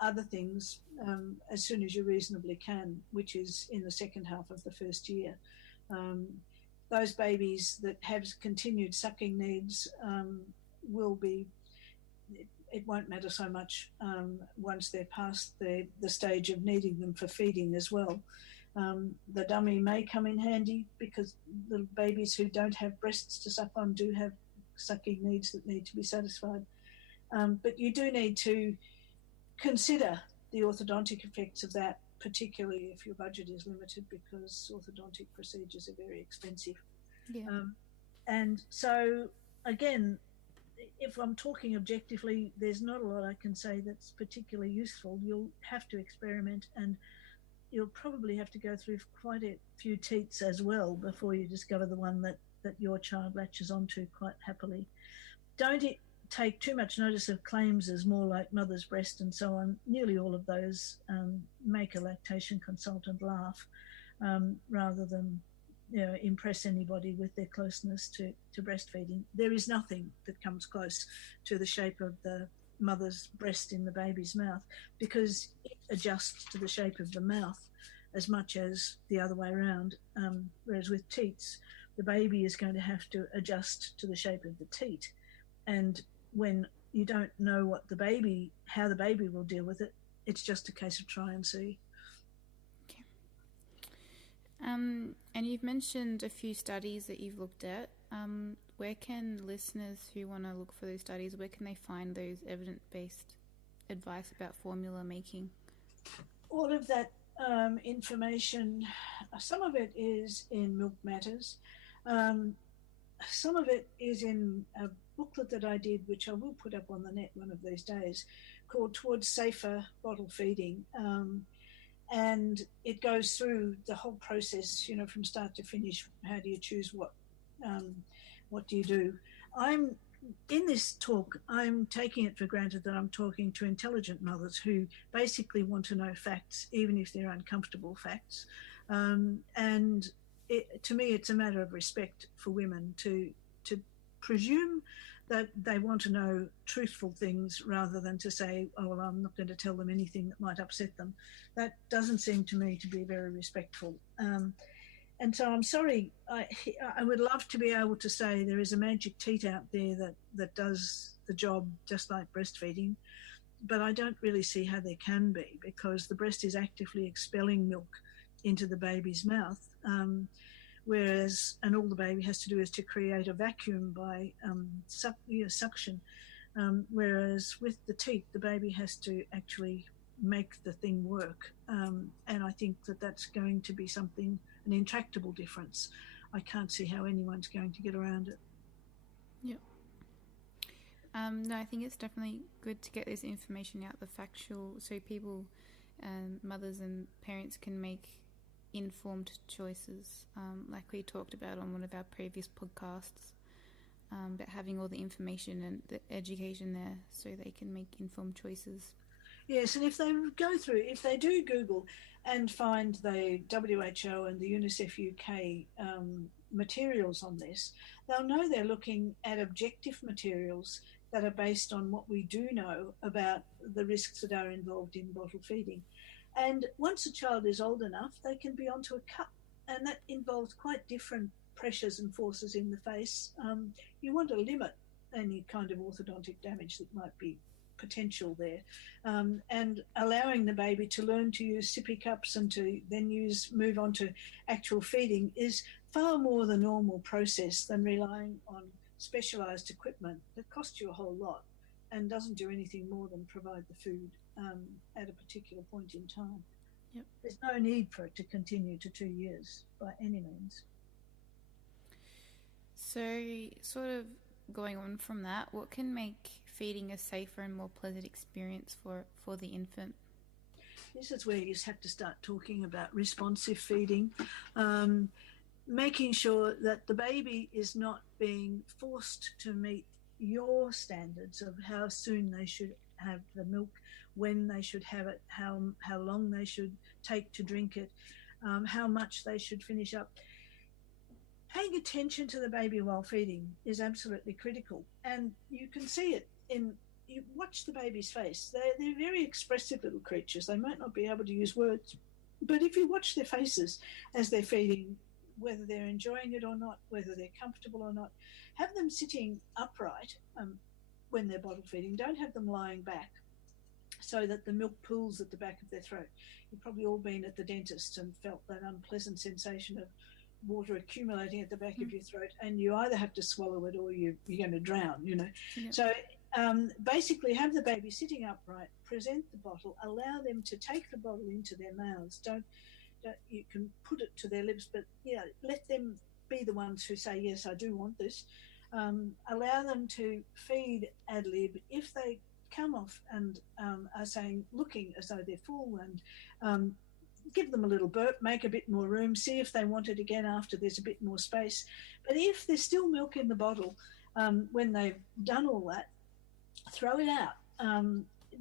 other things as soon as you reasonably can, which is in the second half of the first year. Those babies that have continued sucking needs will be, it won't matter so much once they're past the stage of needing them for feeding as well. The dummy may come in handy because the babies who don't have breasts to suck on do have sucking needs that need to be satisfied. But you do need to consider the orthodontic effects of that, particularly if your budget is limited, because orthodontic procedures are very expensive. Yeah. And so, again, if I'm talking objectively, there's not a lot I can say that's particularly useful. You'll have to experiment, and you'll probably have to go through quite a few teats as well before you discover the one that your child latches onto quite happily. Don't take too much notice of claims as more like mother's breast and so on. Nearly all of those make a lactation consultant laugh rather than impress anybody with their closeness to breastfeeding. There is nothing that comes close to the shape of the mother's breast in the baby's mouth, because it adjusts to the shape of the mouth as much as the other way around, whereas with teats, the baby is going to have to adjust to the shape of the teat. And when you don't know how the baby will deal with it, it's just a case of try and see. Okay. And you've mentioned a few studies that you've looked at. Where can listeners who want to look for those studies, where can they find those evidence-based advice about formula making? All of that information, some of it is in Milk Matters. Some of it is in a booklet that I did, which I will put up on the net one of these days, called Towards Safer Bottle Feeding. And it goes through the whole process, from start to finish. How do you choose what do you do? In this talk, I'm taking it for granted that I'm talking to intelligent mothers who basically want to know facts, even if they're uncomfortable facts. And to me, it's a matter of respect for women to presume that they want to know truthful things rather than to say, oh, well, I'm not going to tell them anything that might upset them. That doesn't seem to me to be very respectful. And so I'm sorry, I would love to be able to say there is a magic teat out there that does the job just like breastfeeding, but I don't really see how there can be, because the breast is actively expelling milk into the baby's mouth, and all the baby has to do is to create a vacuum by suction, whereas with the teat, the baby has to actually make the thing work. And I think that's going to be an intractable difference. I can't see how anyone's going to get around it. Yep. No, I think it's definitely good to get this information out, the factual, so people, mothers and parents can make informed choices, like we talked about on one of our previous podcasts, about having all the information and the education there so they can make informed choices. Yes, and if they do Google and find the WHO and the UNICEF UK materials on this, they'll know they're looking at objective materials that are based on what we do know about the risks that are involved in bottle feeding. And once a child is old enough, they can be onto a cup, and that involves quite different pressures and forces in the face. You want to limit any kind of orthodontic damage that might be potential there, and allowing the baby to learn to use sippy cups and to then move on to actual feeding is far more the normal process than relying on specialised equipment that costs you a whole lot and doesn't do anything more than provide the food at a particular point in time. Yep. There's no need for it to continue to 2 years by any means. So, sort of going on from that, what can make feeding a safer and more pleasant experience for the infant? This is where you just have to start talking about responsive feeding, making sure that the baby is not being forced to meet your standards of how soon they should have the milk, when they should have it, how long they should take to drink it, how much they should finish up. Paying attention to the baby while feeding is absolutely critical, and you can see it in you watch the baby's face. They're very expressive little creatures. They might not be able to use words, but if you watch their faces as they're feeding, whether they're enjoying it or not, whether they're comfortable or not, have them sitting upright when they're bottle feeding. Don't have them lying back so that the milk pools at the back of their throat. You've probably all been at the dentist and felt that unpleasant sensation of water accumulating at the back of your throat, and you either have to swallow it or you're going to drown, you know. Yeah. So basically have the baby sitting upright, present the bottle, allow them to take the bottle into their mouths. Don't you can put it to their lips, but let them be the ones who say, yes, I do want this. Allow them to feed ad lib. If they come off and are saying, looking as though they're full, and give them a little burp, make a bit more room, see if they want it again after there's a bit more space. But if there's still milk in the bottle when they've done all that, throw it out.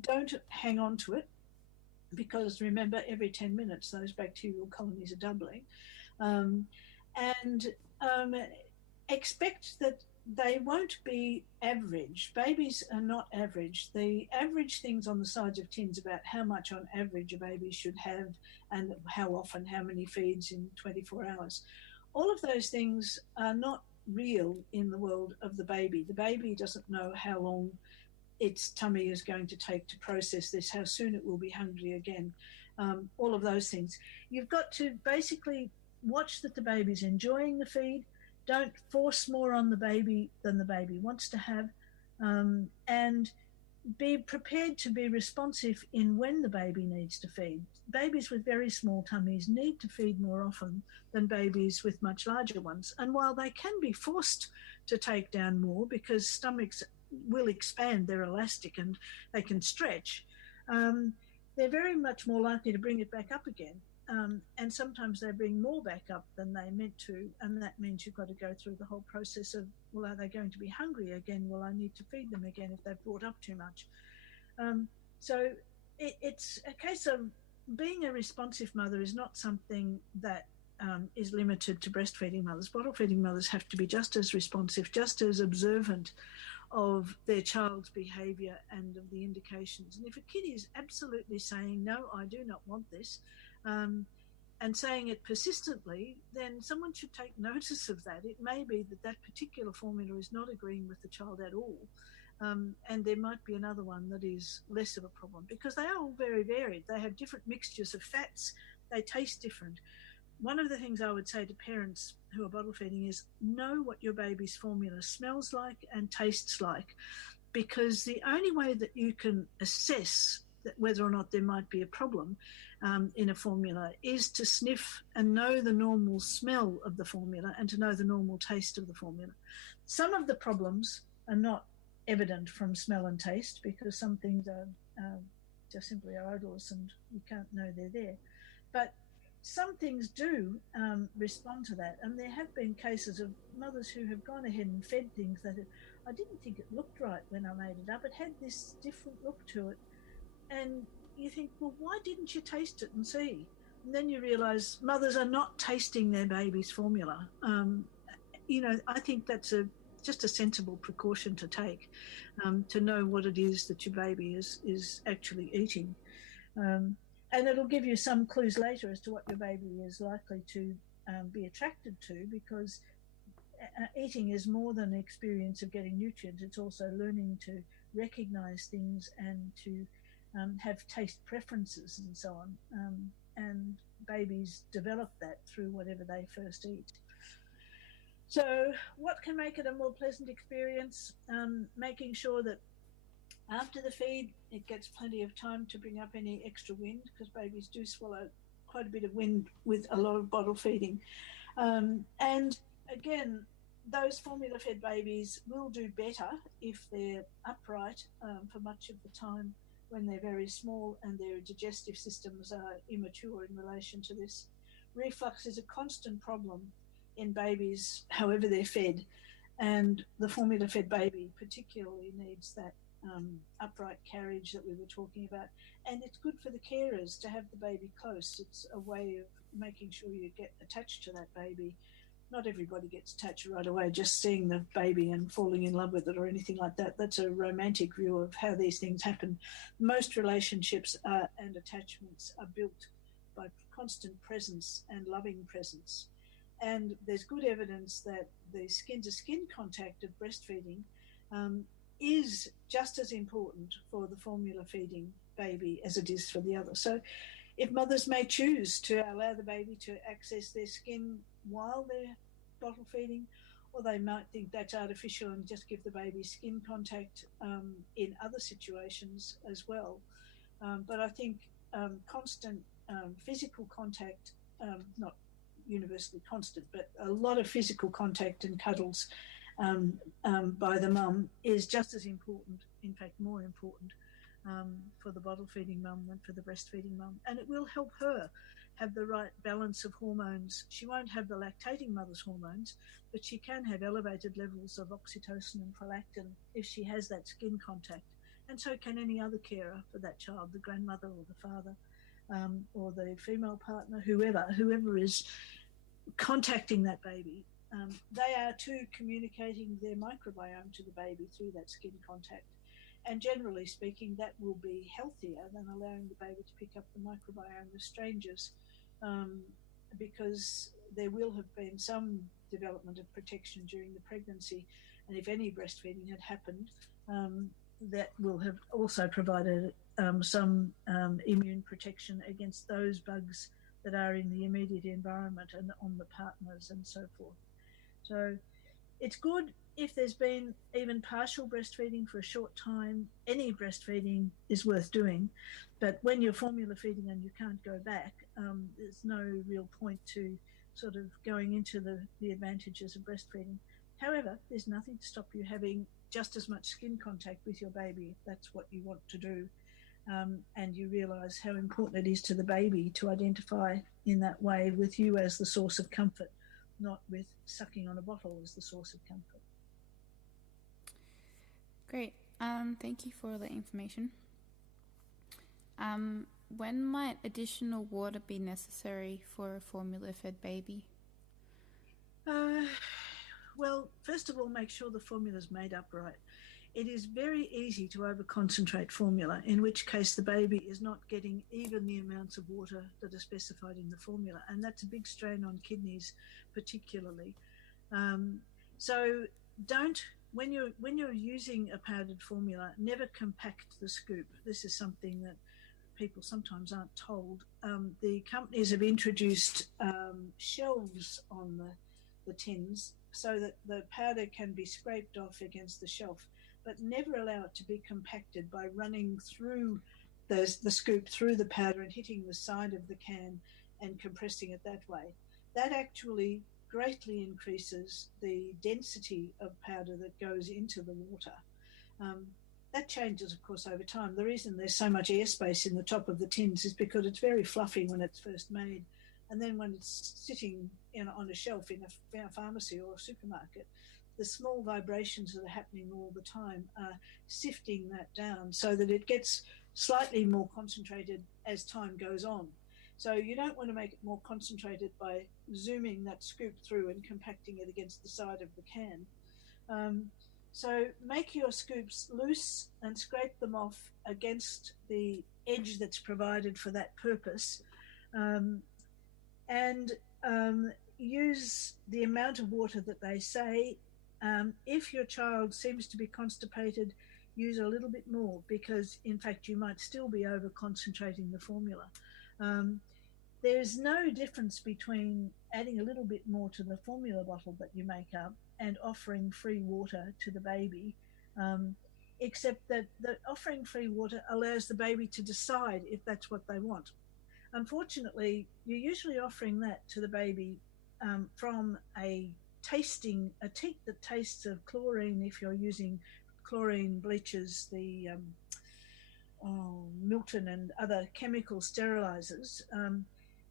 Don't hang on to it, because remember, every 10 minutes those bacterial colonies are doubling. And expect that they won't be average. Babies are not average. The average things on the sides of tins about how much on average a baby should have and how often, how many feeds in 24 hours. All of those things are not real in the world of the baby. The baby doesn't know how long its tummy is going to take to process this, how soon it will be hungry again, all of those things. You've got to basically watch that the baby's enjoying the feed. Don't force more on the baby than the baby wants to have, and be prepared to be responsive in when the baby needs to feed. Babies with very small tummies need to feed more often than babies with much larger ones. And while they can be forced to take down more because stomachs will expand, they're elastic and they can stretch, they're very much more likely to bring it back up again. And sometimes they bring more back up than they meant to, and that means you've got to go through the whole process of, well, are they going to be hungry again? Well, I need to feed them again if they've brought up too much. So it's a case of being a responsive mother is not something that is limited to breastfeeding mothers. Bottle feeding mothers have to be just as responsive, just as observant of their child's behaviour and of the indications. And if a kid is absolutely saying, no, I do not want this, and saying it persistently, then someone should take notice of that. It may be that that particular formula is not agreeing with the child at all, and there might be another one that is less of a problem, because they are all very varied. They have different mixtures of fats. They taste different. One of the things I would say to parents who are bottle feeding is know what your baby's formula smells like and tastes like, because the only way that you can assess that whether or not there might be a problem in a formula is to sniff and know the normal smell of the formula and to know the normal taste of the formula. Some of the problems are not evident from smell and taste, because some things are just simply odorless and you can't know they're there. But some things do respond to that, and there have been cases of mothers who have gone ahead and fed things that I didn't think it looked right when I made it up. It had this different look to it, and you think, well, why didn't you taste it and see? And then you realise mothers are not tasting their baby's formula. I think that's just a sensible precaution to take, to know what it is that your baby is actually eating. And it'll give you some clues later as to what your baby is likely to be attracted to, because eating is more than an experience of getting nutrients. It's also learning to recognise things and to have taste preferences and so on. And babies develop that through whatever they first eat. So what can make it a more pleasant experience? Making sure that after the feed, it gets plenty of time to bring up any extra wind, because babies do swallow quite a bit of wind with a lot of bottle feeding. And again, those formula-fed babies will do better if they're upright for much of the time when they're very small and their digestive systems are immature in relation to this. Reflux is a constant problem in babies, however they're fed, and the formula-fed baby particularly needs that upright carriage that we were talking about. And it's good for the carers to have the baby close. It's a way of making sure you get attached to that baby not everybody gets attached right away, just seeing the baby and falling in love with it or anything like that. That's a romantic view of how these things happen. Most relationships and attachments are built by constant presence and loving presence. And there's good evidence that the skin to skin contact of breastfeeding is just as important for the formula feeding baby as it is for the other. So if mothers may choose to allow the baby to access their skin while they're bottle feeding, or they might think that's artificial and just give the baby skin contact in other situations as well. But I think constant physical contact, not universally constant, but a lot of physical contact and cuddles by the mum is just as important, in fact more important, for the bottle feeding mum than for the breastfeeding mum. And it will help her have the right balance of hormones. She won't have the lactating mother's hormones, but she can have elevated levels of oxytocin and prolactin if she has that skin contact. And so can any other carer for that child, the grandmother or the father, or the female partner, whoever is contacting that baby. They are too communicating their microbiome to the baby through that skin contact. And generally speaking, that will be healthier than allowing the baby to pick up the microbiome of strangers, because there will have been some development of protection during the pregnancy. And if any breastfeeding had happened, that will have also provided some immune protection against those bugs that are in the immediate environment and on the partners and so forth. So it's good if there's been even partial breastfeeding for a short time. Any breastfeeding is worth doing, but when you're formula feeding and you can't go back, there's no real point to sort of going into the advantages of breastfeeding. However, there's nothing to stop you having just as much skin contact with your baby if that's what you want to do, and you realise how important it is to the baby to identify in that way with you as the source of comfort, not with sucking on a bottle as the source of comfort. Great. Thank you for all the information. When might additional water be necessary for a formula-fed baby? Well, first of all, make sure the formula's made up right. It is very easy to over-concentrate formula, in which case the baby is not getting even the amounts of water that are specified in the formula, and that's a big strain on kidneys particularly. So don't, when you're using a powdered formula, never compact the scoop. This is something that people sometimes aren't told. The companies have introduced shelves on the tins so that the powder can be scraped off against the shelf, but never allow it to be compacted by running through the scoop through the powder and hitting the side of the can and compressing it that way. That actually greatly increases the density of powder that goes into the water. That changes, of course, over time. The reason there's so much airspace in the top of the tins is because it's very fluffy when it's first made. And then when it's sitting on a shelf in a pharmacy or a supermarket, the small vibrations that are happening all the time are sifting that down so that it gets slightly more concentrated as time goes on. So you don't want to make it more concentrated by zooming that scoop through and compacting it against the side of the can. So make your scoops loose and scrape them off against the edge that's provided for that purpose, and use the amount of water that they say. If your child seems to be constipated, use a little bit more, because in fact you might still be over concentrating the formula. There's no difference between adding a little bit more to the formula bottle that you make up and offering free water to the baby, except that the offering free water allows the baby to decide if that's what they want. Unfortunately, you're usually offering that to the baby from a teat that tastes of chlorine, if you're using chlorine bleaches, the Milton and other chemical sterilizers.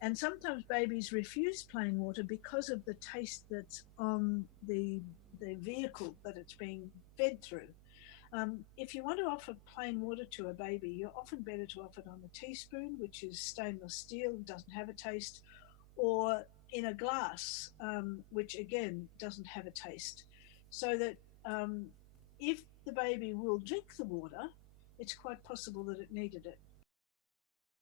And sometimes babies refuse plain water because of the taste that's on the vehicle that it's being fed through. If you want to offer plain water to a baby, you're often better to offer it on a teaspoon, which is stainless steel and doesn't have a taste, or in a glass, which again doesn't have a taste, so that if the baby will drink the water, it's quite possible that it needed it.